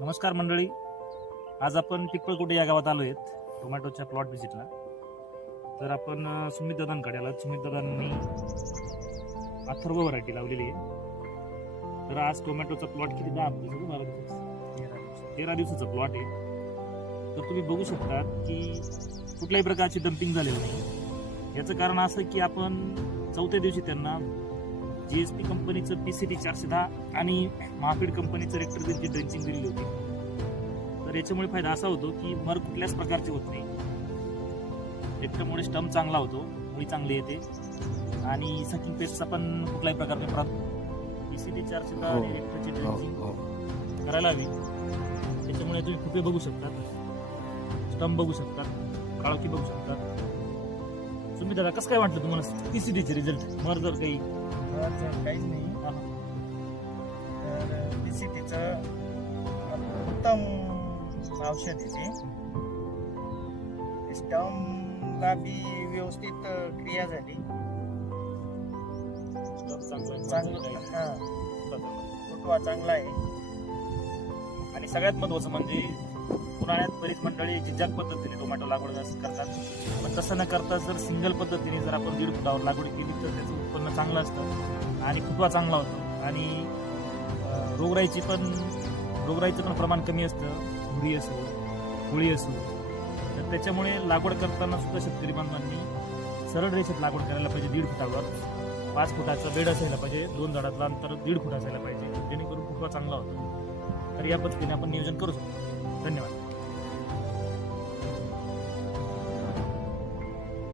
नमस्कार मंडळी, आज आपण पिंपळकुटे या गावात आलो आहेत टोमॅटोच्या प्लॉट व्हिजिटला. तर आपण सुमित दादांकडे आलो. सुमित दादांनी अथर्व व्हरायटी लावलेली आहे. तर आज टोमॅटोचा प्लॉट किती 13 दिवसाचा प्लॉट आहे. तर तुम्ही बघू शकता की कुठल्याही प्रकारची डम्पिंग झालेली नाही. याचं कारण असं की आपण 4थ्या दिवशी त्यांना GSP कंपनीचं PCT 410 आणि महाफीड कंपनीचं रेक्टरची ड्रेंचिंग दिलेली होती. तर याच्यामुळे फायदा असा होतो की मर कुठल्याच प्रकारचे होत नाही. रेक्टरमुळे स्टम्प चांगला होतो, मुळी चांगली येते आणि सकिंग पेस्टचा पण कुठलाही प्रकार नाही. PCT 410 आणि रेक्टरची ड्रेंचिंग करायला हवी. त्याच्यामुळे तुम्ही फुटे बघू शकतात, स्टम्प बघू शकतात, काळोखी बघू शकतात. तुम्ही दादा कसं काय वाटलं तुम्हाला PCTचे रिझल्ट? मर जर काही काहीच नाही. तर PCTचं उत्तम औषध आहे ते. स्टमला बी व्यवस्थित क्रिया झाली. फुटवा चांगला आहे. आणि सगळ्यात महत्वाचं म्हणजे उन्हाळ्यात बरीच मंडळी झिजाक पद्धतीने टोमॅटो लागवड करतात, पण तसं न करता जर सिंगल पद्धतीने जर आपण 1.5 फुटावर लागवड केली तर त्याचं उत्पन्न चांगलं असतं आणि फुटवा चांगला होतो आणि रोगराईचं पण प्रमाण कमी असतं. मुळी असो, गोळी असो. तर त्याच्यामुळे लागवड करताना सुद्धा शेतकरी बांधवांनी सरळ रेषेत लागवड करायला पाहिजे. 1.5 फुटावर 5 फुटाचा बेड असायला पाहिजे. 2 झाडातलं अंतर 1.5 फूट असायला पाहिजे, जेणेकरून फुटवा चांगला होतो. तर या पद्धतीने आपण नियोजन करू शकतो. धन्यवाद.